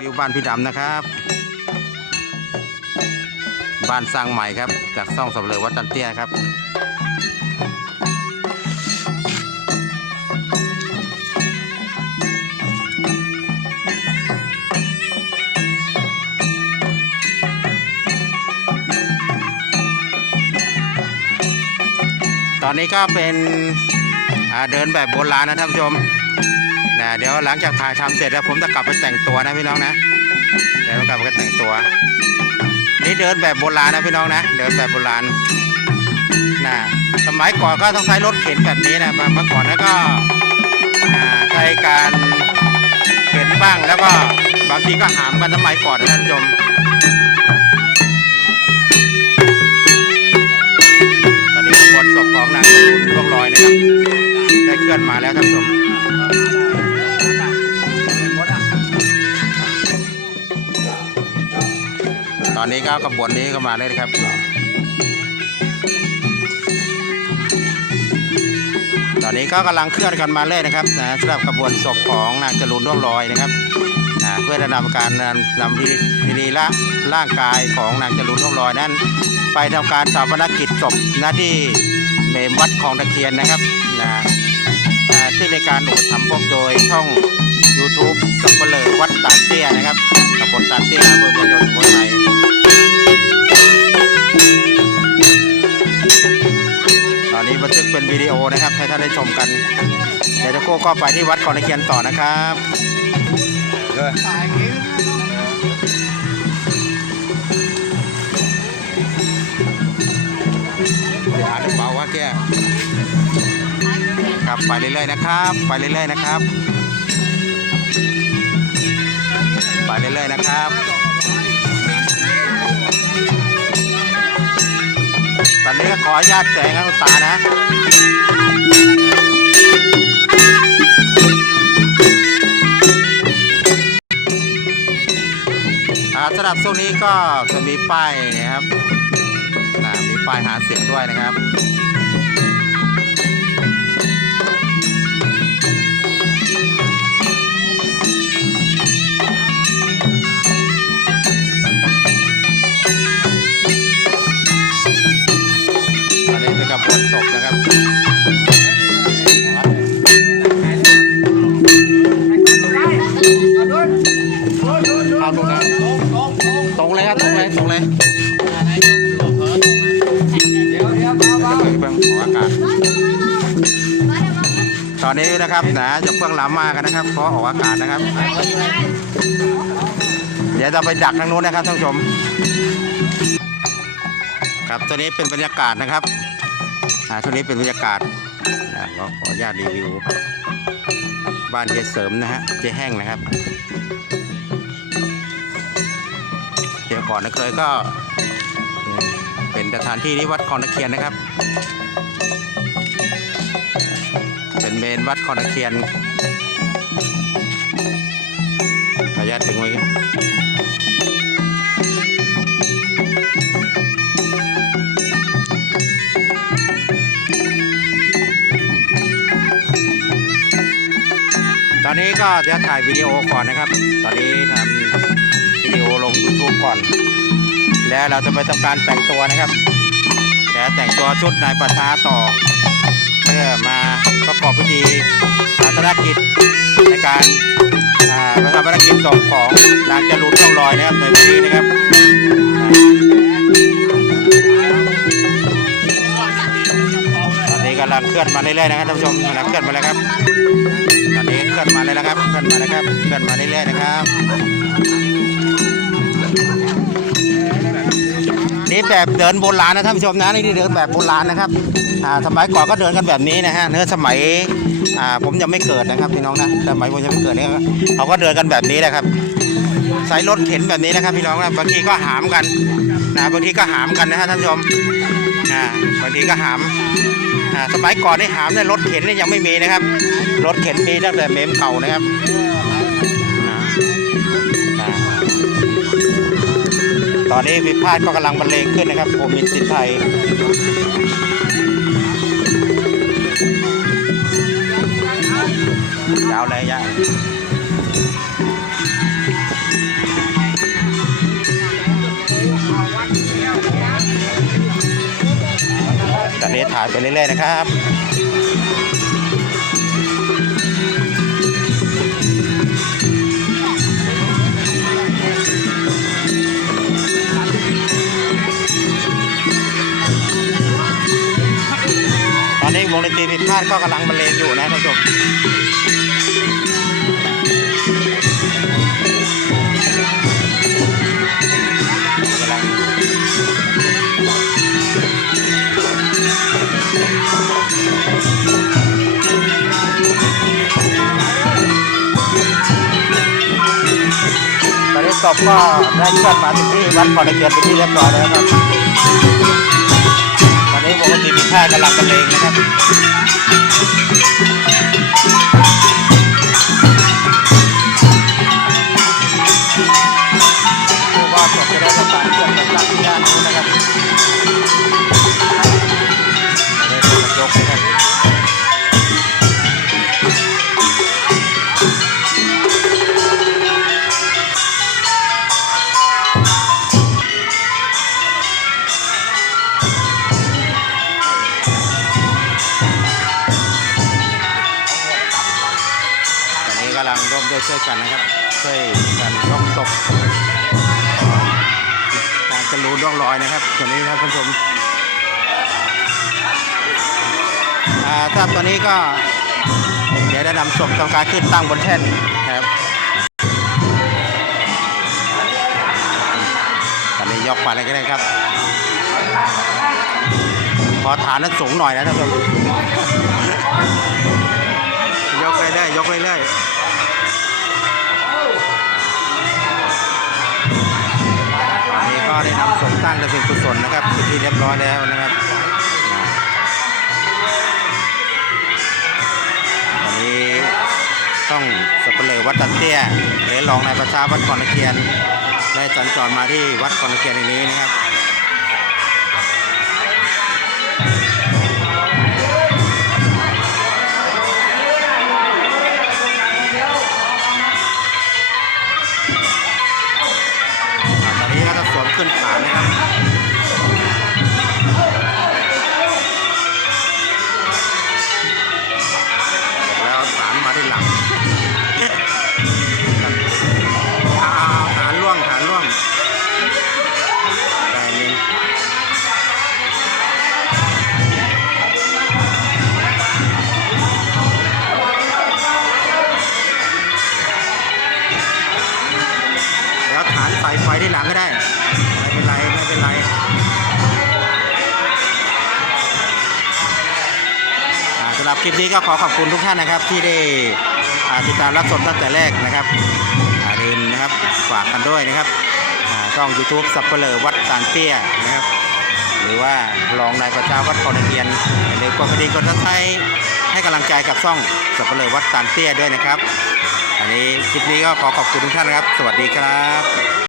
วิวบ้านพี่ดำนะครับ บ้านสร้างใหม่ครับ จากซ่องสำเร็จวัดจันเตี้ยครับ ตอนนี้ก็เป็นเดินแบบโบราณนะท่านผู้ชม นะเดี๋ยวหลังจากถ่ายทำเสร็จแล้วผมจะกลับไปแต่งตัวนะพี่น้องนะเดี๋ยวกลับไปแต่งตัว นี่เดินแบบโบราณนะพี่น้องนะ เดินแบบโบราณนะสมัยก่อนก็ต้องใช้รถเข็นแบบนี้นะเมื่อก่อนแล้วก็ใช้การเข็นบ้างแล้วก็บางทีก็หามกันสมัยก่อนนะท่านผู้ชม อนนี้ก็ขบวนนี้ก็มาเลยนะครับตอนนี้ก็กำลังเคลื่อนกันมาเลยนะครับนะสำหรับขบวนศพของนางจรูนร่วงลอยนะครับนะเพื่อจะนำการนำพิธีละร่างกายของนางจรูนร่วงลอยนั้น ไปทำการสถาปนกิจศพหน้าที่เมมวัดคลองตะเคียนนะครับนะซึ่งในการอุปถัมภกโดยช่อง YouTube สับเปลือวัดตาเตี้ยนะครับตำบลตาเตี้ยอำเภอเมืองจังหวัดสุโขทัยตอนนี้บันทึกเป็นวิดีโอนะครับ ให้ท่านได้ชมกัน เดี๋ยวจะโก้ก็ไปที่วัดคองตะเคียนต่อนะครับเดี๋ยวหาหรือเปล่าวะแกครับไปเรื่อยๆนะครับ ไปเรื่อยๆนะครับ ไปเรื่อยๆนะครับ ตอนนี้ก็ขออนุญาตแสงนะคุณตานะอ่าสำหรับช่วงนี้ก็จะมีป้ายนะครับมีป้ายหาเสียงด้วยนะครับ นะครับนะจะเพิ่งล้ำมากันนะครับเพราะออกอากาศนะครับ เดี๋ยวจะไปดักทางนู้นนะครับท่านผู้ชม ครับตัวนี้เป็นบรรยากาศนะครับอ่าตัวนี้เป็นบรรยากาศนะก็ขออนุญาตรีวิว บ้านเจเสริมนะฮะเจแห้งนะครับเดี๋ยวก่อนนะเคยก็ เป็นสถานที่ที่วัดคองตะเคียนนะครับ เมนวัดคองตะเคียนขออนุญาตถึงไว้ตอนนี้ก็จะถ่ายวิดีโอก่อนนะครับ ตอนนี้ทำวิดีโอลง YouTube ก่อน แล้วเราจะไปทำการแต่งตัวนะครับ แล้วแต่งตัวชุดนายประชาต่อ พื่อมาประกอบพิธีศาสนกิจในการอ่าประชาภารกิจศพของนางจรูนช่องลอยนะครับในวันนี้นะครับตอนนี้กำลังเคลื่อนมาเรื่อยๆนะครับท่านผู้ชมกำลังเคลื่อนมาแล้วครับ ตอนนี้เคลื่อนมาเลยแล้วครับ เคลื่อนมาแล้วครับ เคลื่อนมาเรื่อยๆนะครับ นี่แบบเดินโบราณนะท่านผู้ชมนะนี่เดินแบบโบราณนะครับอ่าสมัยก่อนก็เดินกันแบบนี้นะฮะเนื้อสมัยอ่าผมยังไม่เกิดนะครับพี่น้องนะสมัยผมยังไม่เกิดเนี่ยเขาก็เดินกันแบบนี้แหละครับใช้รถเข็นแบบนี้นะครับพี่น้องนะบางทีก็หามกันนะบางทีก็หามกันนะฮะท่านผู้ชมอ่าบางทีก็หามอ่าสมัยก่อนนี่หามเนี่ยรถเข็นเนี่ยยังไม่มีนะครับ รถเข็นมีตั้งแต่เมมเก่านะครับ ตอนนี้วิพาทก็กำลังบรรเลงขึ้นนะครับผมมินสินไทยยาวเลยยะวตอนนี้ถ่ายไปเรื่อยๆนะครับ ตอนนี้วงดนตรีพิพาทก็กำลังบรรเลงอยู่นะท่านผู้ชมตอนนี้ศพก็ได้เคลื่อนมาถึงที่วัดปอตะเกียนเป็นที่เรียบร้อยแล้วครับ ท่ากำลังบรรเลงนะครับ ช่วยกันนะครับ ช่วยกันยกศพการจะรู้ร่องรอยนะครับตัวนี้นะครับท่านผู้ชมอ่าครับตอนนี้ก็เดี๋ยวได้นำศพทำการขึ้นตั้งบนแท่นนะครับตอนนี้ยกไปเลยก็ได้ครับพอฐานนั้นสูงหน่อยนะท่านผู้ชมยกเรื่อยๆยกเรื่อยๆ ได้นำศพตั้งกระเป็นกุศลนะครับเป็นที่เรียบร้อยแล้วนะครับวันนี้ต้องสเปเหร่อวัดตันเตี้ยหรือรองนายประชาวัดกอนเคียนได้สัญจรมาที่วัดกอนเคียนแห่งนี้นะครับ แล้วฐานใส่ไฟที่หลังก็ได้ ไม่เป็นไร ไม่เป็นไรสำหรับคลิปนี้ก็ขอขอบคุณทุกท่านนะครับ ที่ได้ติดตามรับชมตั้งแต่แรกนะครับอย่าลืมนะครับฝากกันด้วยนะครับช่อง YouTube สับเปลอวัดตานเตี้ยนะครับ หรือว่ารองนายประชาวัดคอนเทียนอย่าลืมกดกระดิ่งกดซับสไครต์ให้กำลังใจกับช่องสับเปลอวัดตานเตี้ยด้วยนะครับ อันนี้คลิปนี้ก็ขอขอบคุณทุกท่านนะครับ สวัสดีครับ